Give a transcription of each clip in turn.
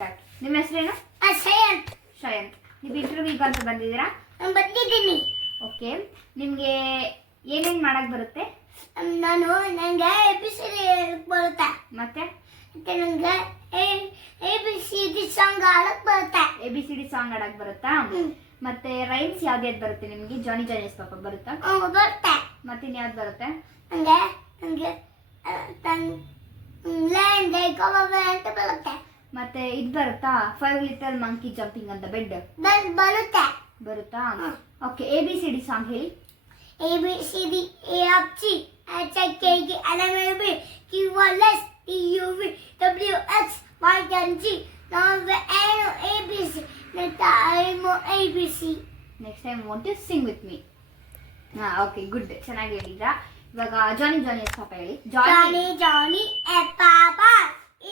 ನಿಮ್ಮ ಹೆಸರೇನು? ಶ್ರೇಯಾಂತ್. ಶ್ರೇಯಾಂತ್. ನೀವು ಇಂಟರ್ವ್ಯೂಗೆ ಅಂತ ಬಂದಿದ್ದೀರಾ? ಬಂದಿದ್ದೀನಿ. ಓಕೆ. ನಿಮಗೆ ಏನೇನು ಮಾಡಕ್ಕೆ ಬರುತ್ತೆ? ನನಗೆ ABCD ಬರುತ್ತೆ. ಮತ್ತೆ ನನಗೆ ABCD ಸಾಂಗ್ ಆಡಕ್ಕೆ ಬರುತ್ತೆ. ABCD ಸಾಂಗ್ ಆಡಕ್ಕೆ ಬರುತ್ತಾ? ಮತ್ತೆ ರೈಮ್ಸ್ ಯಾವ್ದು ಬರುತ್ತೆ ನಿಮಗೆ? ಜಾನಿ ಜಾನಿ ಪಾಪ ಬರುತ್ತಾ? ಬರುತ್ತೆ. ಮತ್ತೆ ಇನ್ಯಾವ್ದು ಬರುತ್ತೆ? ನನಗೆ ಅಂತ ಬರುತ್ತೆ. ಮತ್ತೆ ಇದು ಬರುತ್ತಾ? 5 ಲಿಟಲ್ ಮಂಕಿ ಜಂಪಿಂಗ್ ಅಂತ ಬೆಡ್ ಬರುತ್ತೆ. ಬರುತ್ತಾ? ಓಕೆ. ABCD ಸಾಂಗ್ ಹೇಳಿ. ABCD A up C H I K K L M N O P Q R S T U V W X Y and Z. Now the N O A B C. Next time ABC. Next time want to sing with me. Okay, good. ಚೆನ್ನಾಗಿ ಹೇಳಿದ್ರಾ. ಇವಾಗ ಜಾನಿ ಜಾನಿ ಪಾಪ ಹೇಳಿ. Johnny Johnny a papa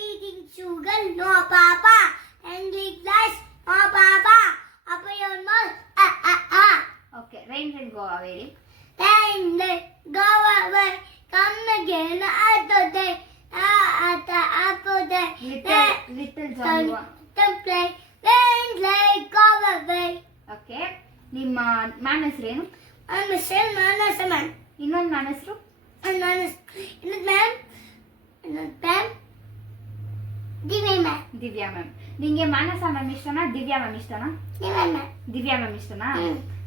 eating sugar no papa and glass no papa up your mouth okay. Rain rain ಗೋ ಅವ್ ಹೇಳಿ. then they go away come again after day after day little Johnny. then play then they go away. Okay. ನಿಮ್ಮ ma'am ಹೆಸರೇನು? I'm Michelle Manasaman. ಇನ್ನೊಂದು ma'am ಹೆಸರು? Divya ma'am. ನಿಂಗೆ Manasa ma'am ಇಷ್ಟನಾ Divya ma'am ಇಷ್ಟನಾ? Divya ma'am ಇಷ್ಟನಾ?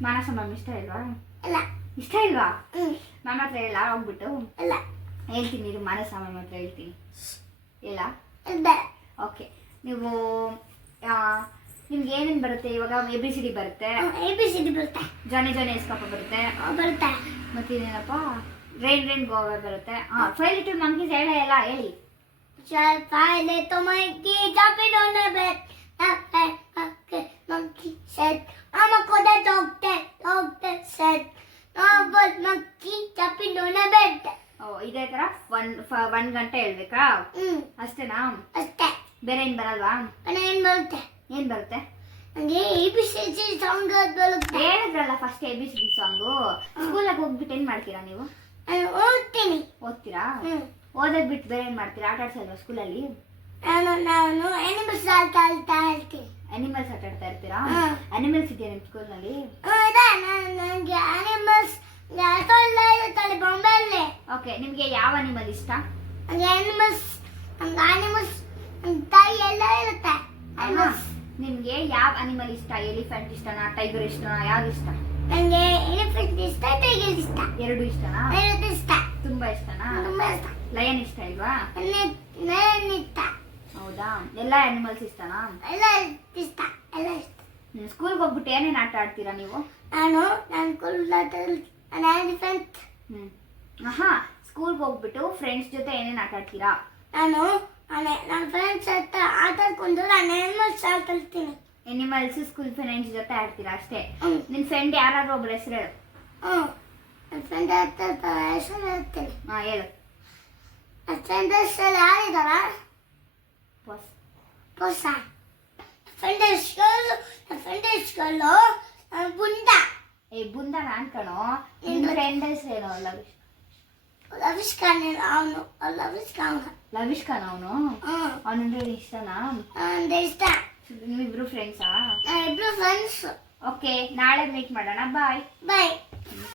ಮಾನಸ ಮ್ಯಾಮ್ ಇಷ್ಟ ಇಲ್ವಾ? ಇಷ್ಟ ಇಲ್ವಾ? ಮ್ಯಾಮ್ ಹತ್ರ ಹೇಳ ಹೋಗ್ಬಿಟ್ಟು ಹೇಳ್ತೀನಿ. ಇದು ಮಾನಸ ಮ್ಯಾಮ್ ಹತ್ರ ಹೇಳ್ತೀನಿ. ಹೇಳ. ಓಕೆ. ನೀವು ನಿಮ್ಗೆ ಏನೇನು ಬರುತ್ತೆ ಇವಾಗ? ABCD ಬರುತ್ತೆ. ABCD ಬರುತ್ತೆ. ಜಾನಿ ಜಾನಿ ಪಾಪ ಬರುತ್ತೆ. ಬರುತ್ತೆ. ಮತ್ತೆ ಇನ್ನೇನಪ್ಪ? ರೈನ್ ರೈನ್ ಗೋವಾ ಬರುತ್ತೆ. 5 ಲಿಟಲ್ ಮಂಕೀಸ್ ಹೇಳ ಎಲ್ಲ ಹೇಳಿ. Five little monkey jumping on the bed. Monkey said, "I'm a good doctor." Doctor said, "No, but monkey jumping on the bed." ಇದೇ ತರ 1 ಗಂಟೆ ಹೇಳ್ಬೇಕಾ? ಅಷ್ಟೇನಾ? ಅಷ್ಟೇ. ಬೇರೆ ಏನ್ ಬರಲ್ವಾ? ಏನ್ ಬರುತ್ತೆ? ಏನ್ ಬರುತ್ತೆ? ನನಗೆ ABCD ಸಾಂಗ್ ಬರುತ್ತೆ. ಹೇಳಿದ್ರಲ್ಲ ಫಸ್ಟ್ ABCD ಸಾಂಗು. ಸ್ಕೂಲಾಗ ಹೋಗ್ಬಿಟ್ಟು ಏನ್ ಮಾಡ್ತೀರಾ ನೀವು? ಓದ್ತೀನಿ. ಓದ್ತೀರಾ? ಓದೋದ್ ಬಿಟ್ಟು ಬೇರೆ ಏನ್ ಮಾಡ್ತೀರಾ? ಆಟ ಆಡ್ಸಲ್ವಾ ಸ್ಕೂಲಲ್ಲಿ? ನಾನು ಅನಿಮಲ್ಸ್ ಆಡ್ತಾ ಇರ್ತೀನಿ. ಅನಿಮಲ್ಸ್ ಆಟ ಆಡ್ತಾ ಇರ್ತೀರಾ? ಅನಿಮಲ್ಸ್ ಇದೆಯಾ ನಿಮ್ ಸ್ಕೂಲ್ನಲ್ಲಿ? ನನಗೆ ಅನಿಮಲ್ಸ್ ಇರುತ್ತಲ್ಲ ಬೊಂಬೆಯಲ್ಲಿ. ಓಕೆ. ನಿಮ್ಗೆ ಯಾವ ಅನಿಮಲ್ ಇಷ್ಟ? ನನಗೆ ಅನಿಮಲ್ಸ್ ತಾಯಿ ಎಲ್ಲ ಇರುತ್ತೆ. ನಿಮ್ಗೆ ಯಾವ ಅನಿಮಲ್ ಇಷ್ಟ? ಎಲಿಫೆಂಟ್ ಇಷ್ಟನಾ ಟೈಗರ್ ಇಷ್ಟನಾ? ಯಾವ್ದು ಇಷ್ಟ? ನನಗೆ ಎಲಿಫೆಂಟ್ ಇಷ್ಟ, ಟೈಗರ್ ಇಷ್ಟ. ಎರಡು ಇಷ್ಟನಾ? ಎರಡು ಇಷ್ಟ. ತುಂಬಾ ಇಷ್ಟನಾ? ತುಂಬಾ ಇಷ್ಟ. ಲಯನ್ ಇಷ್ಟ ಇಲ್ವಾ? ಲಯನ್ ಇಷ್ಟ. ಹೌದಾ? ಎಲ್ಲ ಅನಿಮಲ್ಸ್ ಇಷ್ಟನಾ? ಎಲ್ಲ ಇಷ್ಟ. ಎಲ್ಲ ಇಷ್ಟ. ಸ್ಕೂಲ್ಗೆ ಹೋಗ್ಬಿಟ್ಟು ಏನೇನು ಆಟ ಆಡ್ತೀರಾ ನೀವು? ನಾನು ಎಲಿಫೆಂಟ್. ಸ್ಕೂಲ್ಗೆ ಹೋಗ್ಬಿಟ್ಟು ಫ್ರೆಂಡ್ಸ್ ಜೊತೆ ಏನೇನು ಆಟ ಆಡ್ತೀರಾ? ನನ್ನ ಫ್ರೆಂಡ್ಸ್ ಹತ್ರ ಆಟ ಆಡ್ಕೊಂಡು ನಾನು ಅನಿಮಲ್ಸ್ ಆಡ್ತೀನಿ. ಅನಿಮಲ್ಸ್ ಸ್ಕೂಲ್ ಫ್ರೆಂಡ್ಸ್ ಜೊತೆ ಆಡ್ತೀರಾ ಅಷ್ಟೇ? ನಿನ್ ಫ್ರೆಂಡ್ ಯಾರಾದ್ರೂ ಒಬ್ರು ಹೆಸರು ಹೇಳು. ನನ್ನ ಫ್ರೆಂಡ್ ಹೆಸರು ಹೇಳ್ತೀನಿ. ಹೇಳು. ನನ್ನ ಫ್ರೆಂಡ್ ಹೆಸರು ಯಾರಿದಾರ? ಪೊಸ. ಫ್ರೆಂಡ್ ಹೆಸರು ಬುಂದ. ಬುಂದ ನಾನ್ ಕಣೋ. ನಿನ್ ಫ್ರೆಂಡ್ ಹೆಸರು ಹೇಳು. ಲವಿಶ್ ಖಾನ್. ಅವನು ಲವಿಶ್ ಖಾನ್. ಅವನು ಅವನಂದ್ರೆ ಇಷ್ಟನಾ? ಇಷ್ಟ. ನೀವಿಬ್ರು ಫ್ರೆಂಡ್ಸಾ? ಇಬ್ರು ಫ್ರೆಂಡ್ಸ್. ಓಕೆ. ನಾಳೆ ಮೀಟ್ ಮಾಡೋಣ. ಬಾಯ್.